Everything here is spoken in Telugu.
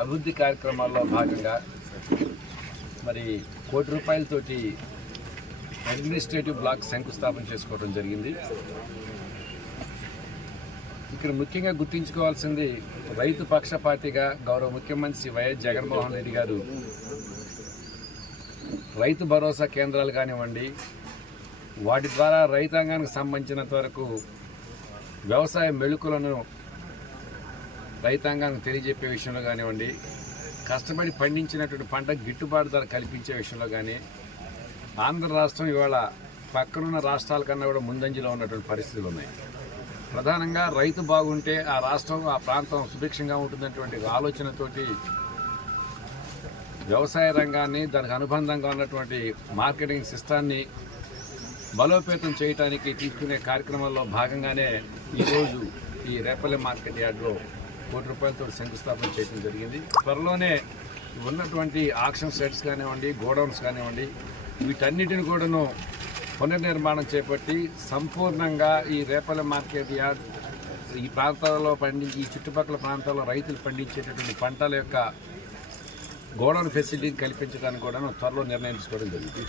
అభివృద్ధి కార్యక్రమాల్లో భాగంగా మరి కోటి రూపాయలతోటి అడ్మినిస్ట్రేటివ్ బ్లాక్ శంకుస్థాపన చేసుకోవడం జరిగింది. ఇక్కడ ముఖ్యంగా గుర్తుంచుకోవాల్సింది రైతు పక్షపాతిగా గౌరవ ముఖ్యమంత్రి వైఎస్ జగన్మోహన్ రెడ్డి గారు రైతు భరోసా కేంద్రాలు కానివ్వండి వాటి ద్వారా రైతాంగానికి సంబంధించినంత వరకు వ్యవసాయ మెళుకులను రైతాంగానికి తెలియజెప్పే విషయంలో కానివ్వండి కష్టపడి పండించినటువంటి పంట గిట్టుబాటు ధర కల్పించే విషయంలో కానీ ఆంధ్ర రాష్ట్రం ఇవాళ పక్కనున్న రాష్ట్రాల కన్నా కూడా ముందంజలో ఉన్నటువంటి పరిస్థితులు ఉన్నాయి. ప్రధానంగా రైతు బాగుంటే ఆ రాష్ట్రం ఆ ప్రాంతం సుభిక్షంగా ఉంటుందనేటువంటి ఆలోచనతోటి వ్యవసాయ రంగాన్ని దానికి అనుబంధంగా ఉన్నటువంటి మార్కెటింగ్ సిస్టాన్ని బలోపేతం చేయడానికి తీసుకునే కార్యక్రమంలో భాగంగానే ఈరోజు ఈ రేపల్లె మార్కెట్ యార్డ్లో కోటి రూపాయలతో శంకుస్థాపన చేయడం జరిగింది. త్వరలోనే ఉన్నటువంటి ఆక్షన్ సెట్స్ కానివ్వండి గోడౌన్స్ కానివ్వండి వీటన్నిటిని కూడాను పునర్నిర్మాణం చేపట్టి సంపూర్ణంగా ఈ రేపల్లె మార్కెట్ యార్డ్ ఈ ప్రాంతాలలో పండించి ఈ చుట్టుపక్కల ప్రాంతాల్లో రైతులు పండించేటటువంటి పంటల యొక్క గోడౌన్ ఫెసిలిటీని కల్పించడానికి కూడా త్వరలో నిర్ణయం తీసుకోవడం జరిగింది.